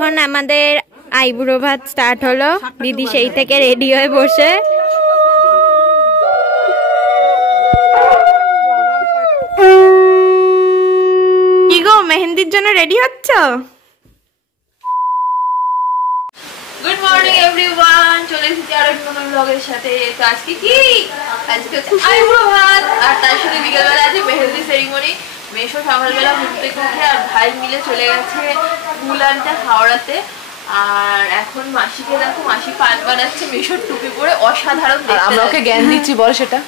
এখন আমাদের আইবুড়ো ভাত স্টার্ট হলো। দিদি সেই থেকে রেডি হয়ে বসে। কি গো, মেহেন্দির জন্য রেডি হচ্ছ? গুড মর্নিং এভরিওয়ান, চলে এসেছি আরো একটা নতুন ব্লগের সাথে। তো আজকে কি, আজকে হচ্ছে আইবুড়ো ভাত, আর তার সাথে বিকেলবেলা আছে মেহেন্দি সেরিমনি। মেশো সকালবেলা ঘুম থেকে উঠে আর ভাই মিলে চলে গেছে ফুল আনতে হাওড়াতে। আর এখন মাসিকে দেখো, মাসি পান বানাচ্ছে মেশোর টুপি পরে, অসাধারণ দেখতে। আমরা ওকে জ্ঞান দিচ্ছি, বল সেটা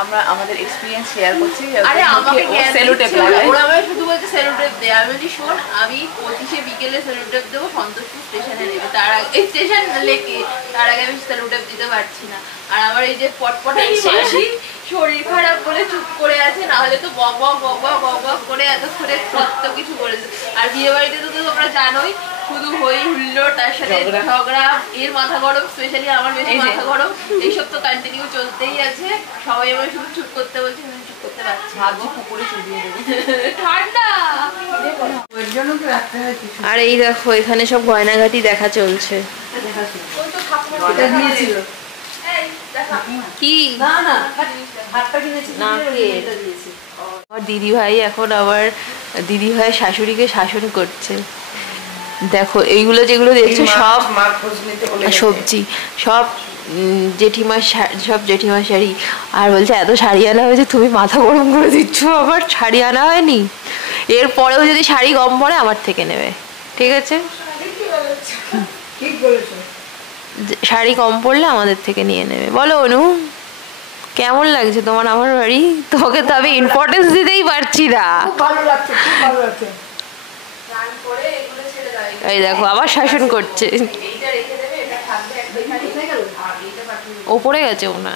আমরা আমাদের এক্সপেরিয়েন্স শেয়ার করছি। আরে আমাকে সেলুটেপ লাগায়, ওরা আমাকে শুধু বলছে সেলুটেপ দে। আমি বলি শোন, আমি 25-এ বিকেলে সেলুটেপ দেবো, সন্তোষপুর স্টেশনে নেবে, তার আগে স্টেশন লেকে, তার আগে আমি সেলুটেপ দিতে পারছি না। আর আমার এই যে পটপটা মাসি শরীর খারাপ বলে চুপ করে আছে, না হলে তো বক বক বক বক বক বক করে এতক্ষণে কত কিছু করেছে। আর বিয়ে বাড়িতে তো তোমরা জানোই, শুধু হই হুল্লো, তার সাথে ঝগড়া, এর মাথা গরম, স্পেশালি আমার বেশি মাথা গরম, এইসব তো কন্টিনিউ চলতেই আছে। সবাই আমার শুধু চুপ করতে বলছে, আমি চুপ করতে পারছি না, পুকুরে চুপিয়ে দেবো, ঠান্ডা। আর এই দেখো, এখানে সব গয়নাঘাটি দেখা চলছে। কি আমার দিদি ভাই এখন আবার দিদি ভাই শাশুড়িকে শাসন করছে। দেখো এইগুলো যেগুলো দেখছো সব সবজি, সব জেঠিমার শাড়ি। আর বলছে এত শাড়ি আনা হয়েছে, তুমি মাথা গরম করে দিচ্ছ, আবার শাড়ি আনা হয়নি। এরপরেও যদি শাড়ি কম পড়ে আমার থেকে নেবে, ঠিক আছে? শাড়ি কম পড়লে আমাদের থেকে নিয়ে নেবে। বলো অনু, কেমন লাগছে তোমার আমার বাড়ি? তোমাকে তো আমি ইম্পর্টেন্স দিতেই পারছি না। এই দেখো আবার শাসন করছে, ওপরে গেছে ওনা।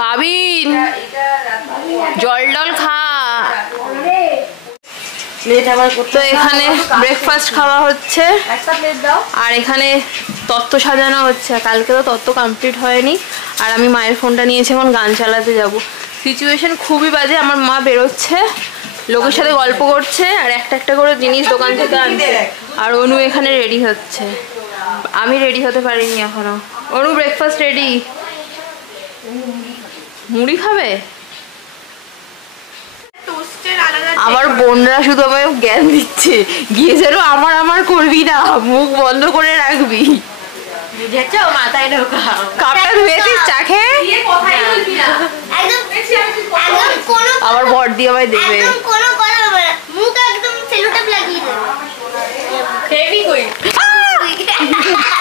ভাবিন জল টল খা। তো এখানে ব্রেকফাস্ট খাওয়া হচ্ছে, আর এখানে তত্ত্ব সাজানো হচ্ছে। কালকে তো তত্ত্ব কমপ্লিট হয়নি, আর আমি মায়ের ফোনটা নিয়েছি, এখন গান চালাতে যাব। সিচুয়েশন খুবই বাজে। আমার মা বেরোচ্ছে, লোকের সাথে গল্প করছে, আর একটা একটা করে জিনিস দোকান থেকে আনছে। আর অনু এখানে রেডি হচ্ছে, আমি রেডি হতে পারিনি এখনো। অনু ব্রেকফাস্ট রেডি। মুড়ি খাবে? আমার বোনরা শুধু আমায় জ্ঞান দিচ্ছে, গিয়ে যেন আমার আমার করবি না, মুখ বন্ধ করে রাখবি, বুঝেছ? মাথায় ঢোকা। কাপটা ধুয়েছিস চা খেয়ে? আবার বর দিয়ে আমায় দেবে।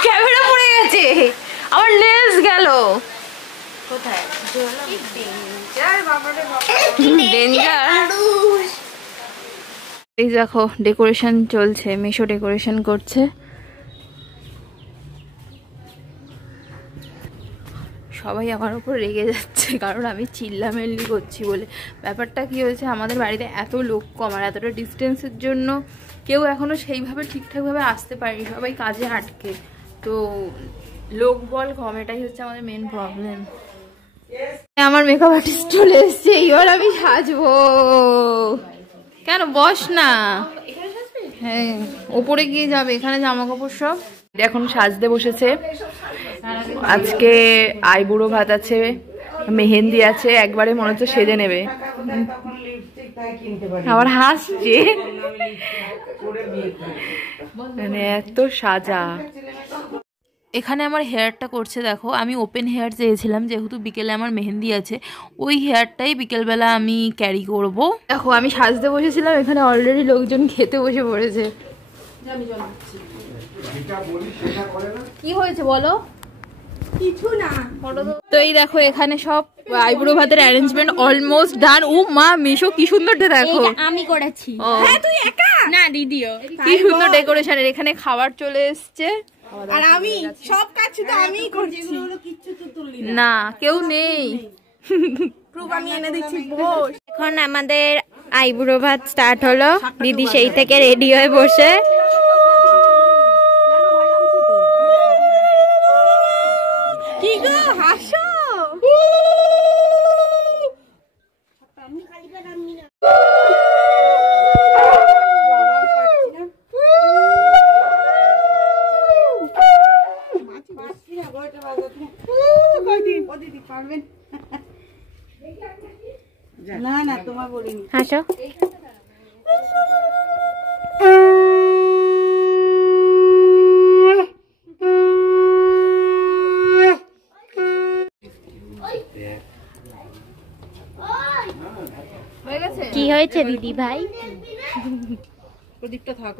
ক্যামেরা পড়ে গেছে, আমার লেন্স গেল কোথায়? এই দেখো ডেকোরেশন চলছে, মেশো ডেকোরেশন করছে। সবাই আমার উপর রেগে যাচ্ছে, কারণ আমি চিল্লামেল্লি করছি বলে। ব্যাপারটা কি হয়েছে, আমাদের বাড়িতে এত লোক কম, আর এতটা ডিস্টেন্সের জন্য কেউ এখনো সেইভাবে ঠিকঠাকভাবে আসতে পারেনি, সবাই কাজে আটকে। তো লোক বল কম, এটাই হচ্ছে আমাদের মেন প্রবলেম। আমার মেকআপ আর্টিস্ট চলে এসছে, এবার আমি সাজবো। কেন, বস না। হ্যাঁ, ওপরে গিয়ে যাবে, এখানে জামা কাপড় সব। এখন সাজতে বসেছে। আজকে আইবুড়ো ভাত আছে, মেহেন্দি আছে, একবারে মনে হচ্ছে সেজে নেবে। আবার হাসছে, মানে এত সাজা। এখানে আমার হেয়ারটা করছে দেখো, আমি ওপেন হেয়ার চেয়েছিলাম, যেহেতু বিকেলে আমার মেহেন্দি আছে, ওই হেয়ারটাই বিকেলবেলা আমি ক্যারি করব। দেখো আমি সাজতে বসেছিলাম, এখানে অলরেডি লোকজন খেতে বসে পড়েছে। কি হয়েছে বলো? কিছু না। তো এই দেখো এখানে সব আইবুড়ো ভাতের অ্যারেঞ্জমেন্ট অলমোস্ট ডান। ও মা, মিশো কি সুন্দর দেখো, আমি করেছি। হ্যাঁ তুই একা না, দিদিও। কি সুন্দর ডেকোরেশন। এখানে খাবার চলে এসছে, আর আমি সব কাজ শুধু আমিই করছি, কিচ্ছু তো তুললি না, কেউ নেই। প্রুফ আমি এনে দিচ্ছি, বস। এখন আমাদের আইবুড়ো ভাত স্টার্ট হলো। দিদি সেই থেকে রেডি হয়ে বসে। কি গো, হাসো। আমি খালি পেট আমি না। না না তোমার বলিনি। হাসো। কি হয়েছে দিদি ভাই?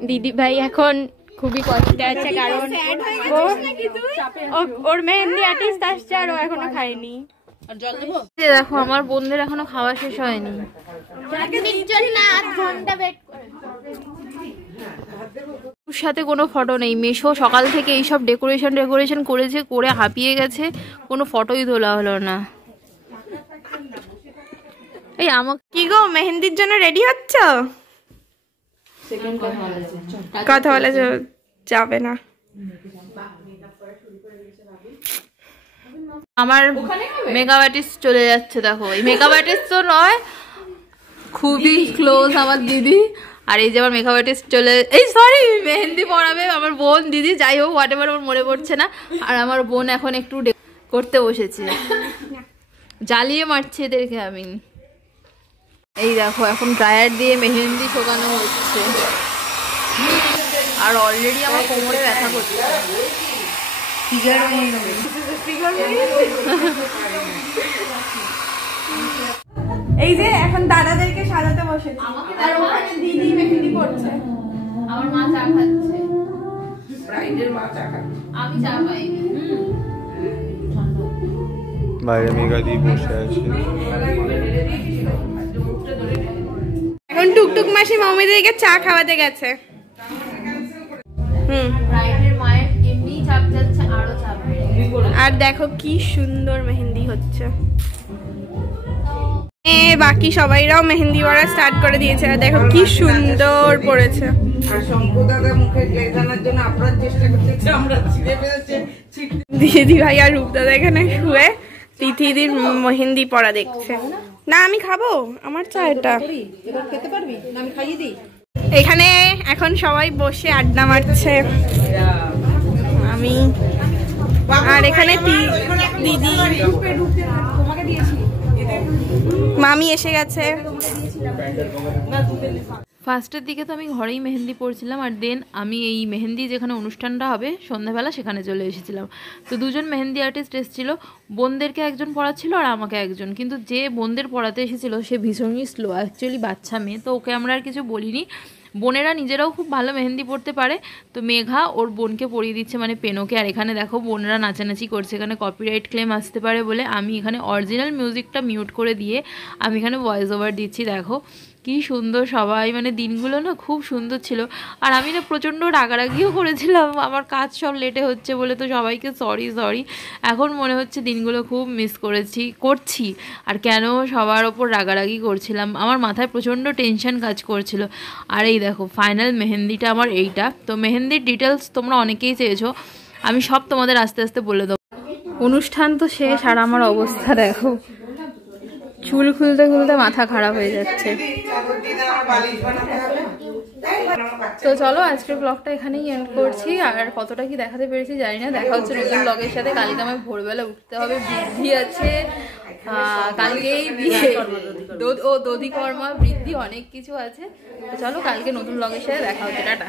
দিদি ভাই এখন খুবই কষ্টে আছে, কারণ ওর মেহেন্দি আর্টিস্ট আসছে আর ও এখনো খায়নি। দেখো আমার বোনদের এখনো খাওয়া শেষ হয়নি। ওর সাথে কোনো ফটো নেই। মেশো সকাল থেকে এইসব ডেকোরেশন করেছে, করে হাঁপিয়ে গেছে, কোনো ফটোই তোলা হলো না। এই আমাকে কি গো, মেহেন্দির জন্য রেডি হচ্ছ? কথা বলা যাবে না। আমার মেকআপ আর্টিস্ট চলে যাচ্ছে। দেখো এই মেকআপ আর্টিস্ট তো নয়, খুবই ক্লোজ আমার দিদি। আর এই যে আমার মেকআপ আর্টিস্ট সরি মেহেন্দি পড়াবে আমার বোন দিদি, যাই হোক হোয়াট এভার, আমার মনে পড়ছে না। আর আমার বোন এখন একটু করতে বসেছে, জ্বালিয়ে মারছে এদেরকে আমি। এই দেখো এখন ড্রায়ার দিয়ে মেহেন্দি শোকানো হচ্ছে, আর অলরেডি আমার কোমরে ব্যথা করছে। এই যে এখন দাদাদেরকে সাজাতে বসেছে, আর ওখানে দিদি মেহেন্দি পড়ছে। আমার মা চা খাচ্ছে, ব্রাইডের মা চা খাচ্ছে, আমি চা পাইনি। বাইরে মেঘাদি বসে আছে। এখন টুকটুক মাসি মমিদেরকে চা খাওয়াতে গেছে। ব্রাইডের মায়ের এমনি চাপ যাচ্ছে, আরো চাপ। আর দেখো কি সুন্দর মেহেন্দি হচ্ছে। বাকি সবাইরাও মেহেন্দি পড়া স্টার্ট করে দিয়েছে, আর দেখো কি সুন্দর পড়েছে। আর শঙ্কু দাদা মুখে গ্লেজ আনার জন্য আপনার চেষ্টা করতেছে, আমরা ছিঁড়ে ফেলেছে। দিদি ভাই আর রূপ দাদা এখানে শুয়ে তিথিদির মেহেন্দি পড়া দেখছে। না আমি খাবো, আমার চা এটা। এবার খেতে পারবি না? আমি খাইয়ে দিই। এখানে এখন সবাই বসে আড্ডা মারছে, আমি আর এখানে দিদি মামি এসে গেছে। ফার্স্টের দিকে তো আমি ঘরেই মেহেন্দি পড়ছিলাম, আর দেন আমি এই মেহেন্দি যেখানে অনুষ্ঠানটা হবে সন্ধ্যাবেলা সেখানে চলে এসেছিলাম। তো দুজন মেহেন্দি আর্টিস্ট এসেছিলো, বোনদেরকে একজন পড়াচ্ছিল আর আমাকে একজন। কিন্তু যে বোনদের পড়াতে এসেছিলো সে ভীষণই স্লো, অ্যাকচুয়ালি বাচ্চা মেয়ে, তো ওকে আমরা আর কিছু বলিনি। বোনেরা নিজেরাও খুব ভালো মেহেন্দি পড়তে পারে, তো মেঘা ওর বোনকে পরিয়ে দিচ্ছে, মানে পেনোকে। আর এখানে দেখো বোনেরা নাচানাচি করছে, এখানে কপিরাইট ক্লেম আসতে পারে বলে আমি এখানে অরিজিনাল মিউজিকটা মিউট করে দিয়ে আমি এখানে ভয়েস ওভার দিচ্ছি। দেখো কি সুন্দর সবাই, মানে দিনগুলো না খুব সুন্দর ছিল। আর আমি না প্রচণ্ড রাগারাগিও করেছিলাম, আমার কাজ সব লেটে হচ্ছে বলে, তো সবাইকে সরি। এখন মনে হচ্ছে দিনগুলো খুব মিস করছি আর কেন সবার ওপর রাগারাগি করছিলাম, আমার মাথায় প্রচণ্ড টেনশন কাজ করছিল। আর এই দেখো ফাইনাল মেহেন্দিটা আমার এইটা। তো মেহেন্দির ডিটেলস তোমরা অনেকেই চেয়েছো, আমি সব তোমাদের আস্তে আস্তে বলে দেবো। অনুষ্ঠান তো শেষ, আর আমার অবস্থা দেখো, চুল খুলতে খুলতে মাথা খারাপ হয়ে যাচ্ছে। তো চলো আজকের ব্লগটা এখানেই এন্ড করছি। আর কতটা কি দেখাতে পেরেছি জানি না, দেখা হচ্ছে নতুন ব্লগের সাথে। কালকে আমার ভোরবেলা উঠতে হবে, বৃদ্ধি আছে, কালকেই বিয়ে, দধি কর্মা, বৃদ্ধি, অনেক কিছু আছে। তো চলো কালকে নতুন ব্লগের সাথে দেখা হচ্ছে, টাটা।